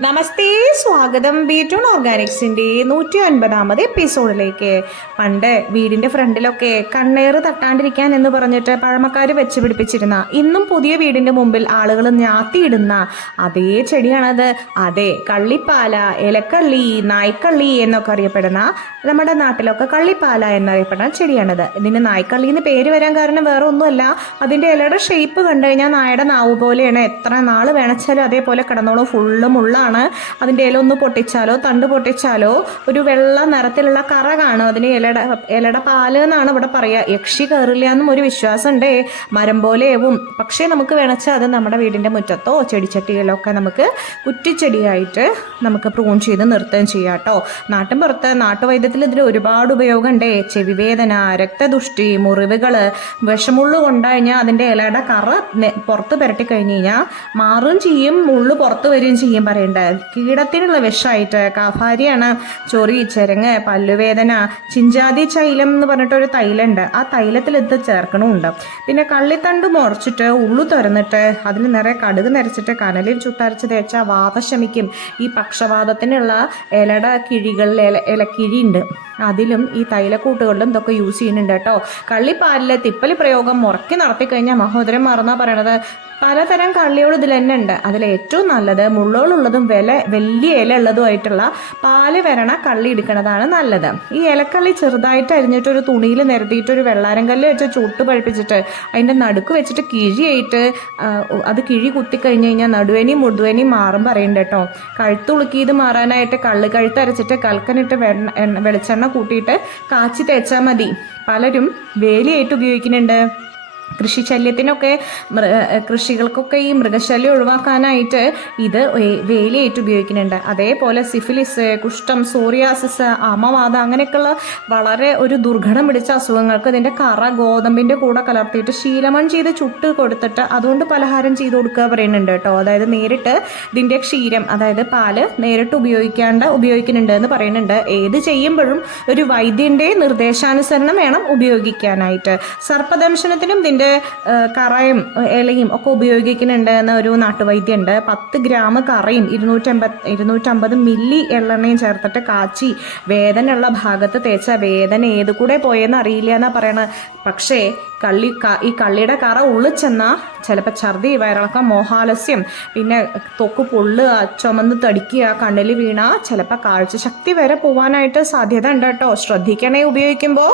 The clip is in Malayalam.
നമസ്തേ സ്വാഗതം. ബീറ്റോൺ ഓർഗാനിക്സിന്റെ നൂറ്റി ഒൻപതാമത് എപ്പിസോഡിലേക്ക് പണ്ട് വീടിന്റെ ഫ്രണ്ടിലൊക്കെ കണ്ണേറ് തട്ടാണ്ടിരിക്കാൻ എന്ന് പറഞ്ഞിട്ട് പഴമക്കാർ വെച്ച് പിടിപ്പിച്ചിരുന്ന ഇന്നും പുതിയ വീടിന്റെ മുമ്പിൽ ആളുകൾ ഞാത്തിയിടുന്ന അതേ ചെടിയാണത്. അതെ കള്ളിപ്പാല ഇലക്കള്ളി നായ്ക്കള്ളി എന്നൊക്കെ അറിയപ്പെടുന്ന നമ്മുടെ നാട്ടിലൊക്കെ കള്ളിപ്പാല എന്നറിയപ്പെടുന്ന ചെടിയാണത്. ഇതിന് നായ്ക്കള്ളി എന്ന് പേര് വരാൻ കാരണം വേറെ ഒന്നുമല്ല അതിന്റെ ഇലയുടെ ഷേപ്പ് കണ്ടു കഴിഞ്ഞാൽ നായയുടെ നാവ് പോലെയാണ്. എത്ര നാൾ വേണച്ചാലും അതേപോലെ കിടന്നോളും. ഫുള്ള് മുള്ളാണ് അതിന്റെ ഇല ഒന്ന് പൊട്ടിച്ചാലോ തണ്ട് പൊട്ടിച്ചാലോ ഒരു വെള്ള നിറത്തിലുള്ള കറ കാണും. അതിന് ഇലയുടെ ഇലയുടെ പാൽ എന്നാണ് ഇവിടെ പറയുക. യക്ഷി കയറില്ല എന്നും ഒരു വിശ്വാസമുണ്ടേ. മരം പോലെയാവും പക്ഷേ നമുക്ക് വേണച്ചാൽ അത് നമ്മുടെ വീടിന്റെ മുറ്റത്തോ ചെടിച്ചട്ടിയിലോ ഒക്കെ നമുക്ക് കുറ്റിച്ചെടിയായിട്ട് നമുക്ക് പ്രൂൺ ചെയ്ത് നിർത്തുകയും ചെയ്യാം കേട്ടോ. നാട്ടിൻ പുറത്ത് നാട്ടുവൈദ്യത്തിൽ ഇതിൽ ഒരുപാട് ഉപയോഗമുണ്ടേ. ചെവിവേദന രക്തദുഷ്ടി മുറിവുകൾ വിഷമുള്ളു കൊണ്ടുകഴിഞ്ഞാൽ അതിന്റെ ഇലയുടെ കറ പുറത്ത് പുരട്ടി കഴിഞ്ഞ് കഴിഞ്ഞാൽ മാറുകയും ചെയ്യും മുള്ളു പുറത്ത് വരികയും ചെയ്യും പറയണ്ട കീടത്തിനുള്ള വിഷമായിട്ട് കാഫാരിയാണ് ചൊറി ചെരങ്ങ് പല്ലുവേദന ചിഞ്ചാതി ചൈലം എന്ന് പറഞ്ഞിട്ട് ഒരു തൈലുണ്ട് ആ തൈലത്തിൽ ഇത് ചേർക്കണമുണ്ട്. പിന്നെ കള്ളിത്തണ്ട് മുറച്ചിട്ട് ഉള്ളു തുറന്നിട്ട് അതിൽ നിറയെ കടുക് നിറച്ചിട്ട് കനലിൽ ചുട്ടരച്ച് തേച്ചാൽ വാദശമിക്കും ഈ പക്ഷവാതത്തിനുള്ള ഇലട കിഴികളിൽ ഇല ഇലക്കിഴി ഉണ്ട്. അതിലും ഈ തൈലക്കൂട്ടുകളിലും ഇതൊക്കെ യൂസ് ചെയ്യുന്നുണ്ട് കേട്ടോ. കള്ളിപ്പാലിലെ തിപ്പലി പ്രയോഗം മുറക്കി നടത്തിക്കഴിഞ്ഞാൽ മഹോദരൻ മറന്നാ പറയണത്? പലതരം കള്ളികൾ ഇതിൽ തന്നെ ഉണ്ട്. അതിൽ ഏറ്റവും നല്ലത് മുള്ളോളുള്ളതും വില വലിയ ഇല ഉള്ളതുമായിട്ടുള്ള പാൽ വരണ കള്ളി എടുക്കുന്നതാണ് നല്ലത്. ഈ ഇലക്കള്ളി ചെറുതായിട്ട് അരിഞ്ഞിട്ട് ഒരു തുണിയിൽ നിരത്തിയിട്ട് ഒരു വെള്ളാരം കല്ല് വെച്ച് ചൂട്ട് പഴിപ്പിച്ചിട്ട് അതിന്റെ നടുക്ക് വെച്ചിട്ട് കിഴിയായിട്ട് അത് കിഴി കുത്തി കഴിഞ്ഞ് കഴിഞ്ഞാൽ നടുവേനി മുടുവേനി മാറും പറയുന്നുണ്ട് കേട്ടോ. കഴുത്തുളുക്കിയത് മാറാനായിട്ട് കള്ള് കഴുത്ത് അരച്ചിട്ട് കൽക്കനിട്ട് വെളിച്ചെണ്ണ കൂട്ടിയിട്ട് കാച്ചി തേച്ചാൽ മതി. പലരും വേലിയായിട്ട് ഉപയോഗിക്കുന്നുണ്ട്. കൃഷിശല്യത്തിനൊക്കെ കൃഷികൾക്കൊക്കെ ഈ മൃഗശല്യം ഒഴിവാക്കാനായിട്ട് ഇത് വേലിയായിട്ട് ഉപയോഗിക്കുന്നുണ്ട്. അതേപോലെ സിഫിലിസ് കുഷ്ഠം സോറിയാസിസ് അമവാദ അങ്ങനെയൊക്കെയുള്ള വളരെ ഒരു ദുർഘടം പിടിച്ച അസുഖങ്ങൾക്ക് ഇതിന്റെ കറ ഗോതമ്പിന്റെ കൂടെ കലർത്തിയിട്ട് ശീലമൺ ചെയ്ത് ചുട്ട് കൊടുത്തിട്ട് അതുകൊണ്ട് പലഹാരം ചെയ്ത് കൊടുക്കുക പറയുന്നുണ്ട് കേട്ടോ. അതായത് നേരിട്ട് ഇതിന്റെ ക്ഷീരം അതായത് പാൽ നേരിട്ട് ഉപയോഗിക്കാണ്ട് ഉപയോഗിക്കുന്നുണ്ട് എന്ന് പറയുന്നുണ്ട്. ഏത് ചെയ്യുമ്പോഴും ഒരു വൈദ്യന്റെ നിർദ്ദേശാനുസരണം വേണം ഉപയോഗിക്കാനായിട്ട്. സർപ്പദംശനത്തിനും ഇതിന്റെ ഏഹ്, കറയും ഇലയും ഒക്കെ ഉപയോഗിക്കുന്നുണ്ട് എന്ന ഒരു നാട്ടുവൈദ്യമുണ്ട് പത്ത് ഗ്രാം കറയും ഇരുന്നൂറ്റമ്പത് ഇരുന്നൂറ്റമ്പത് മില്ലി എള്ളെണ്ണയും ചേർത്തിട്ട് കാച്ചി വേദനയുള്ള ഭാഗത്ത് തേച്ച വേദന ഏത് കൂടെ പോയെന്ന് അറിയില്ല എന്നാ പറയണത് പക്ഷേ കള്ളി ഈ കള്ളിയുടെ കറ ഉള്ളിൽ ചിലപ്പോൾ ഛർദി വയറിളക്കം മോഹാലസ്യം പിന്നെ തൊക്ക് പൊള്ളുക ചുമന്ന് തടിക്കുക കണ്ണിൽ വീണ ചിലപ്പോൾ കാഴ്ചശക്തി വരെ പോവാനായിട്ട് സാധ്യത ഉണ്ട് കേട്ടോ. ശ്രദ്ധിക്കണേ ഉപയോഗിക്കുമ്പോൾ